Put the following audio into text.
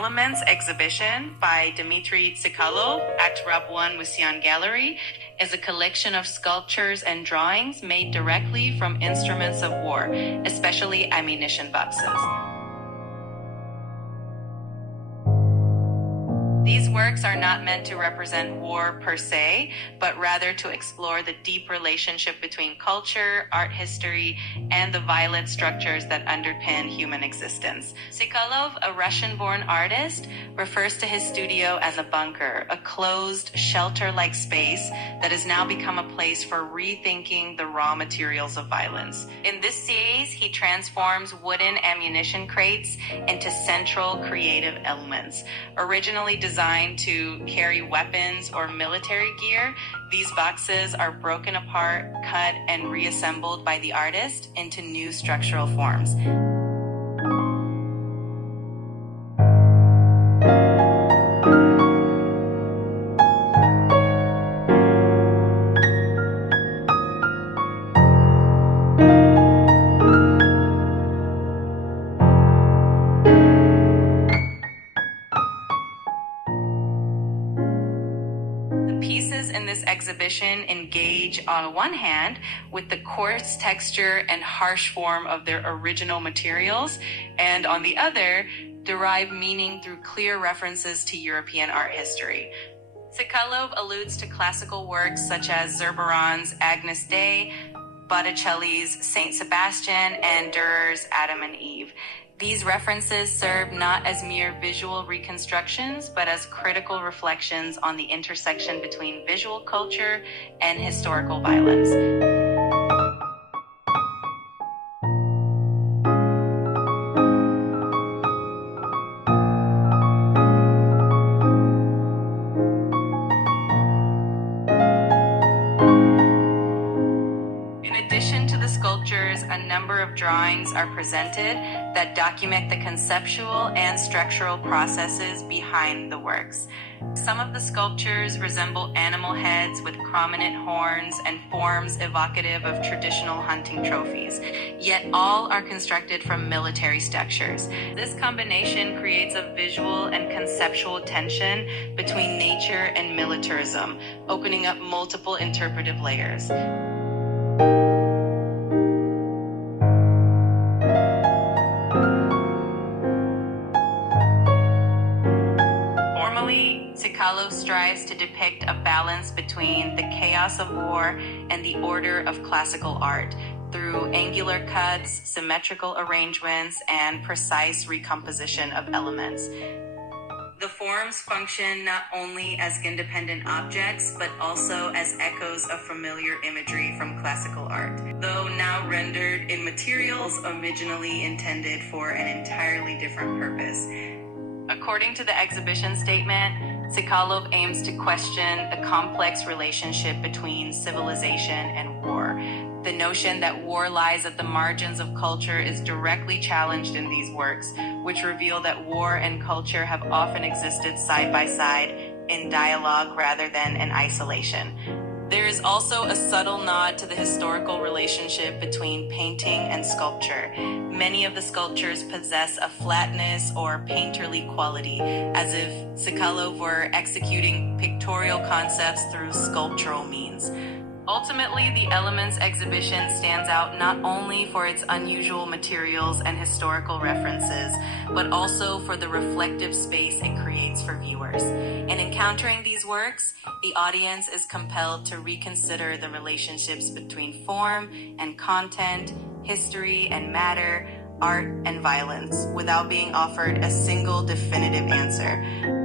Elements exhibition by Dimitri Tsykalov at Rabouan Moussion Gallery is a collection of sculptures and drawings made directly from instruments of war, especially ammunition boxes. These works are not meant to represent war per se, but rather to explore the deep relationship between culture, art history, and the violent structures that underpin human existence. Tsykalov, a Russian-born artist, refers to his studio as a bunker, a closed, shelter-like space that has now become a place for rethinking the raw materials of violence. In this series, he transforms wooden ammunition crates into central creative elements. Originally designed to carry weapons or military gear, these boxes are broken apart, cut, and reassembled by the artist into new structural forms. Pieces in this exhibition engage, on one hand, with the coarse texture and harsh form of their original materials, and on the other, derive meaning through clear references to European art history. Tsykalov alludes to classical works such as Zurbaran's Agnus Dei, Botticelli's Saint Sebastian, and Dürer's Adam and Eve. These references serve not as mere visual reconstructions, but as critical reflections on the intersection between visual culture and historical violence. In addition to the sculptures, a number of drawings are presented that document the conceptual and structural processes behind the works. Some of the sculptures resemble animal heads with prominent horns and forms evocative of traditional hunting trophies, yet all are constructed from military structures. This combination creates a visual and conceptual tension between nature and militarism, opening up multiple interpretive layers. Tsykalov strives to depict a balance between the chaos of war and the order of classical art through angular cuts, symmetrical arrangements, and precise recomposition of elements. The forms function not only as independent objects, but also as echoes of familiar imagery from classical art, though now rendered in materials originally intended for an entirely different purpose. According to the exhibition statement, Tsykalov aims to question the complex relationship between civilization and war. The notion that war lies at the margins of culture is directly challenged in these works, which reveal that war and culture have often existed side by side in dialogue rather than in isolation. There is also a subtle nod to the historical relationship between painting and sculpture. Many of the sculptures possess a flatness or painterly quality, as if Tsykalov were executing pictorial concepts through sculptural means. Ultimately, the Elements exhibition stands out not only for its unusual materials and historical references, but also for the reflective space it creates for viewers. In encountering these works, the audience is compelled to reconsider the relationships between form and content, history and matter, art and violence, without being offered a single definitive answer.